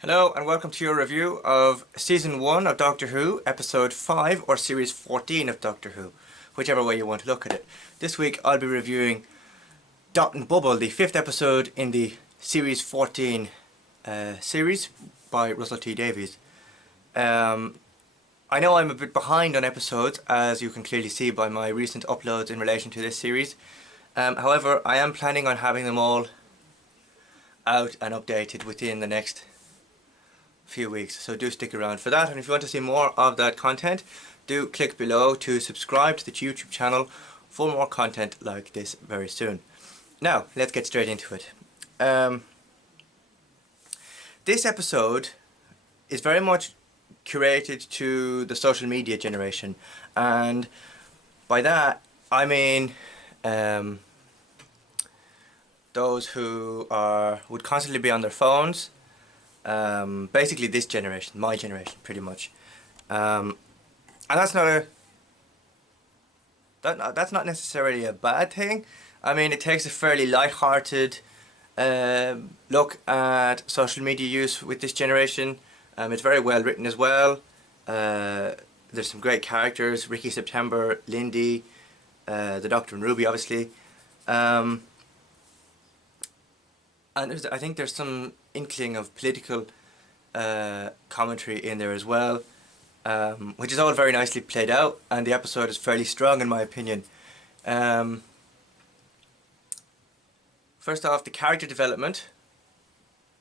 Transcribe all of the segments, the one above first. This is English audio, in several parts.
Hello and welcome to your review of Season 1 of Doctor Who, Episode 5 or Series 14 of Doctor Who, whichever way you want to look at it. This week I'll be reviewing Dot and Bubble, the 5th episode in the Series 14 series by Russell T Davies. I know I'm a bit behind on episodes, as you can clearly see by my recent uploads in relation to this series. However, I am planning on having them all out and updated within the next few weeks, so do stick around for that. And if you want to see more of that content, do click below to subscribe to the YouTube channel for more content like this very soon. Now let's get straight into it. This episode is very much curated to the social media generation, and by that I mean those who would constantly be on their phones. Basically this generation, my generation, pretty much, and that's not necessarily a bad thing. I mean, it takes a fairly light-hearted look at social media use with this generation. It's very well written as well. There's some great characters: Ricky September, Lindy, the Doctor and Ruby, obviously. And I think there's some inkling of political commentary in there as well, which is all very nicely played out, and the episode is fairly strong in my opinion. First off, the character development.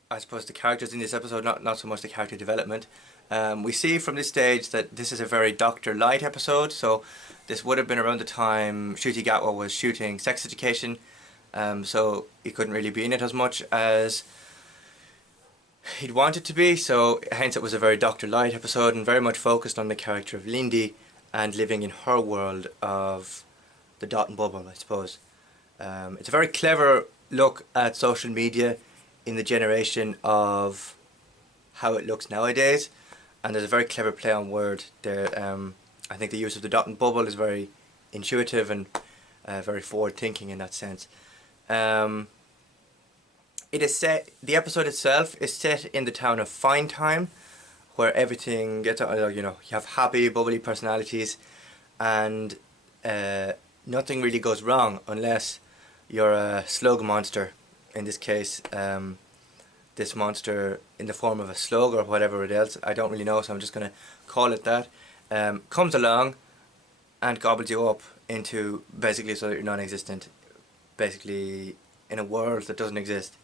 I suppose the characters in this episode, not so much the character development. We see from this stage that this is a very Doctor Light episode, so this would have been around the time Ncuti Gatwa was shooting Sex Education. So he couldn't really be in it as much as he'd wanted to be, so hence it was a very Doctor Light episode and very much focused on the character of Lindy and living in her world of the Dot and Bubble, I suppose. It's a very clever look at social media in the generation of how it looks nowadays, and there's a very clever play on word there. I think the use of the Dot and Bubble is very intuitive and very forward thinking in that sense. It is set. The episode itself is set in the town of Finetime, where everything gets, you have happy, bubbly personalities, and nothing really goes wrong unless you're a slug monster. In this case, this monster in the form of a slug or whatever it is, I don't really know, so I'm just going to call it that, comes along and gobbles you up into basically so that you're non-existent, basically in a world that doesn't exist.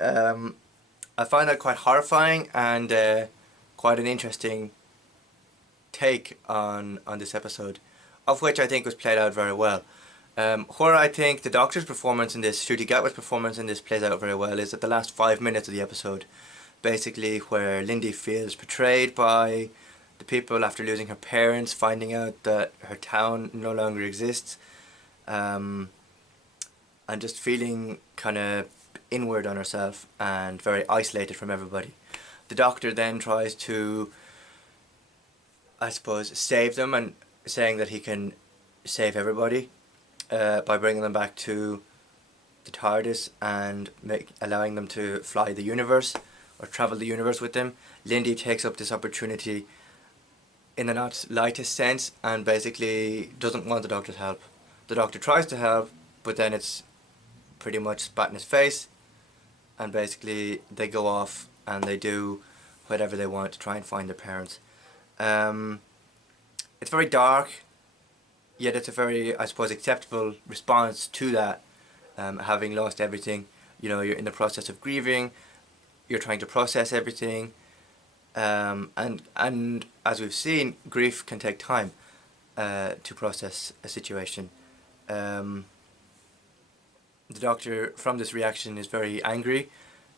I find that quite horrifying and quite an interesting take on this episode, of which I think was played out very well. Where I think the Doctor's performance in this, Ncuti Gatwa's performance in this, plays out very well is at the last 5 minutes of the episode, basically where Lindy feels betrayed by the people after losing her parents, finding out that her town no longer exists, and just feeling kind of inward on herself and very isolated from everybody. The Doctor then tries to, I suppose, save them, and saying that he can save everybody by bringing them back to the TARDIS and allowing them to fly the universe or travel the universe with them. Lindy takes up this opportunity in the not lightest sense and basically doesn't want the Doctor's help. The Doctor tries to help, but then it's pretty much spat in his face, and basically they go off and they do whatever they want to try and find their parents. It's very dark, yet it's a very, I suppose, acceptable response to that. Having lost everything, you're in the process of grieving, you're trying to process everything, and as we've seen, grief can take time to process a situation. The Doctor, from this reaction, is very angry,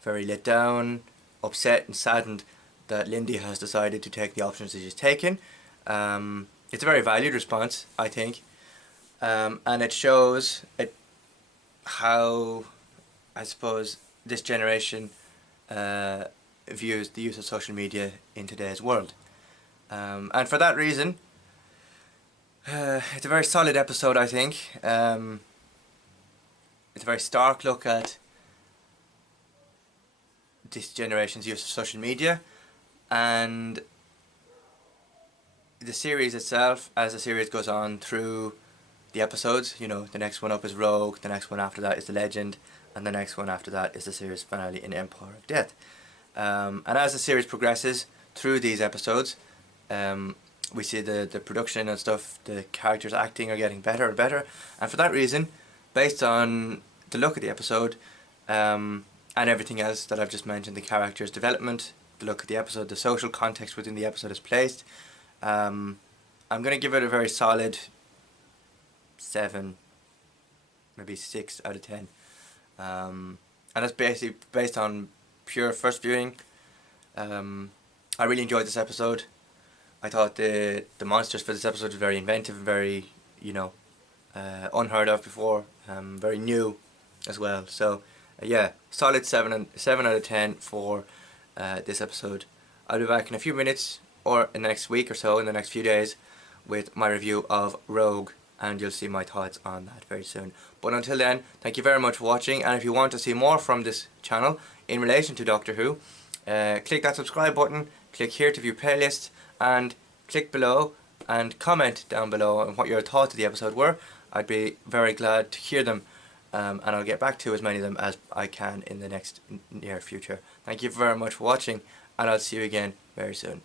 very let down, upset and saddened that Lindy has decided to take the options that she's taken. It's a very valued response, I think, and it shows how, I suppose, this generation views the use of social media in today's world. And for that reason, it's a very solid episode, I think. It's a very stark look at this generation's use of social media, and the series itself, as the series goes on through the episodes, you know, the next one up is Rogue, the next one after that is The Legend, and the next one after that is the series finale in Empire of Death. And as the series progresses through these episodes, we see the production and stuff, the characters acting are getting better and better, and for that reason, based on the look of the episode, and everything else that I've just mentioned, the characters' development, the look of the episode, the social context within the episode is placed, I'm going to give it a very solid 7, maybe 6 out of 10. And that's basically based on pure first viewing. I really enjoyed this episode. I thought the monsters for this episode were very inventive, very, you know, unheard of before, very new as well. So yeah, solid 7 out of 10 for this episode. I'll be back in a few minutes, or in the next week or so, in the next few days, with my review of Rogue, and you'll see my thoughts on that very soon. But until then, thank you very much for watching, and if you want to see more from this channel in relation to Doctor Who, click that subscribe button, click here to view playlists, and click below and comment down below on what your thoughts of the episode were. I'd be very glad to hear them, and I'll get back to as many of them as I can in the next near future. Thank you very much for watching, and I'll see you again very soon.